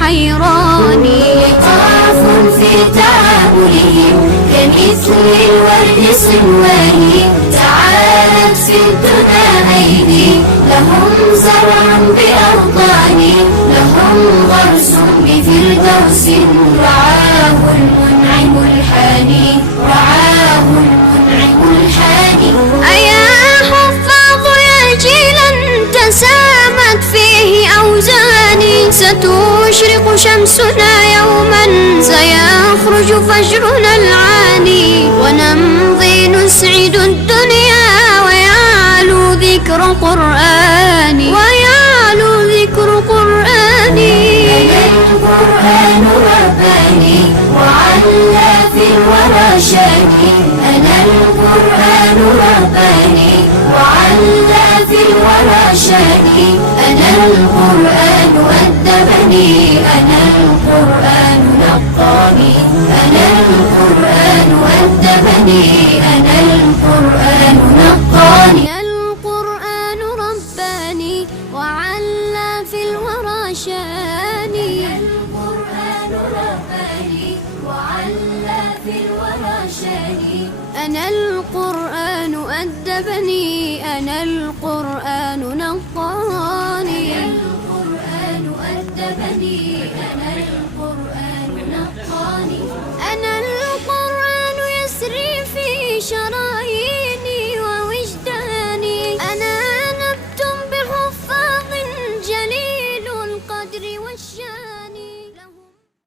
حيران. لطاف في تعاملهم كمثل الورد صنواني، تعالت في الدنا أيدي لهم زرع بأوطان، لهم غرس بفردوس رعاه المنعم الحاني، رعاه المنعم الحاني. أيا حفاظ يا جيلا تسامت فيه أوزاني، ستشرق شمسنا يوما سيخرج فجرنا العاني، ونمضي نسعد الدنيا ويعلو ذكر قرآني، ويعلو ذكر قرآني. أنا القرآن رباني وعلى في الورى شاني، أنا القرآن رباني وعلى في الورى شاني، أنا القرآن أدبني، أنا القرآن نقاني، أنا القرآن أدبني، أنا القرآن نقاني. القرآن رباني وعلى في الورى شاني، القرآن رباني وعلى في الورى شاني، أنا القرآن أدبني، أنا القرآن